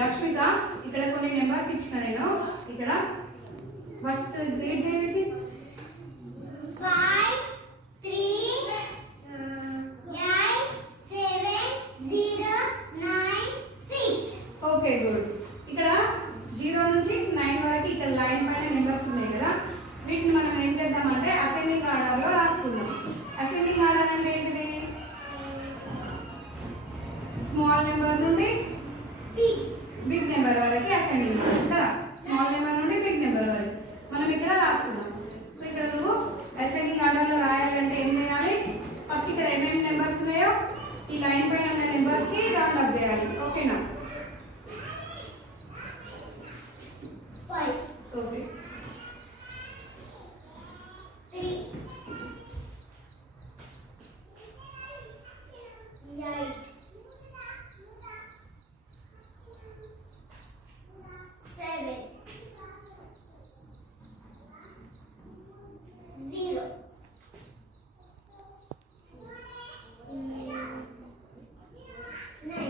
రష్మిక ఇక్కడ కొన్ని నెంబర్స్ ఇచ్చిన నేను ఇక్కడ ఫస్ట్ రీడ్ చేయండి 5 3 8 7 0 9 6. Okay good. ఇక్కడ 0 నుంచి 9 వరకు ఇక్కడ లైన్ పైన నెంబర్స్ ఉన్నాయి కదా, వీటిని మనం ఏం చేద్దామంటే అసెండింగ్ ఆర్డర్లో రాసుకుందాం. అసెండింగ్ ఆర్డర్ అంటే ఏంటిది? స్మాల్ నెంబర్ నుండి బిగ్ నెంబర్ వరకు అసెండింగ్ ఆర్డర్ కదా, స్మాల్ నెంబర్ నుండి బిగ్ నెంబర్ వరకు మనం ఇక్కడ రాసుకుందాం. సో ఇక్కడ నువ్వు అసెండింగ్ ఆర్డర్లో రాయాలంటే ఏం చేయాలి? ఫస్ట్ ఇక్కడ ఏమేమి నెంబర్స్ ఉన్నాయో ఈ లైన్ పైన ఉన్న నెంబర్స్కి రౌండ్ అప్ చేయాలి. ఓకేనా? 5 ఓకే 3 8 7 0 9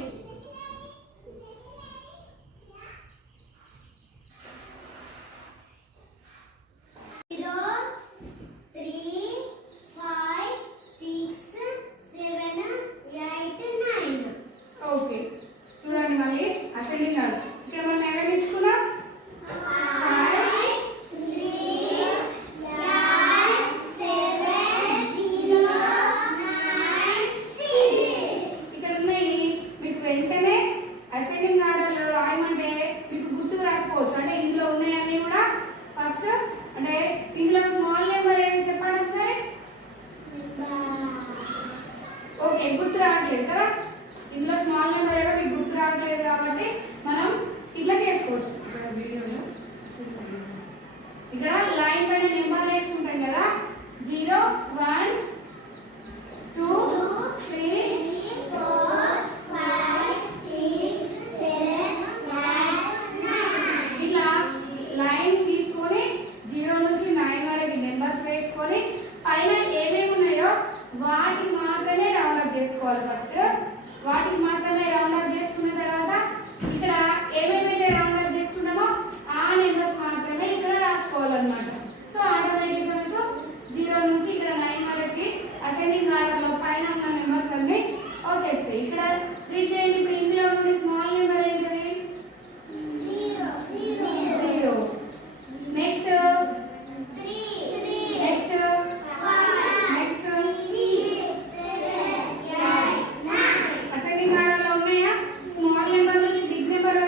0 3 5 6 7 8 9. ఓకే చూడండి, మళ్ళీ అసెండింగ్ ఆర్డర్ ఇక్కడ మనం ఏమేమి ఇచ్చుకున్నాం?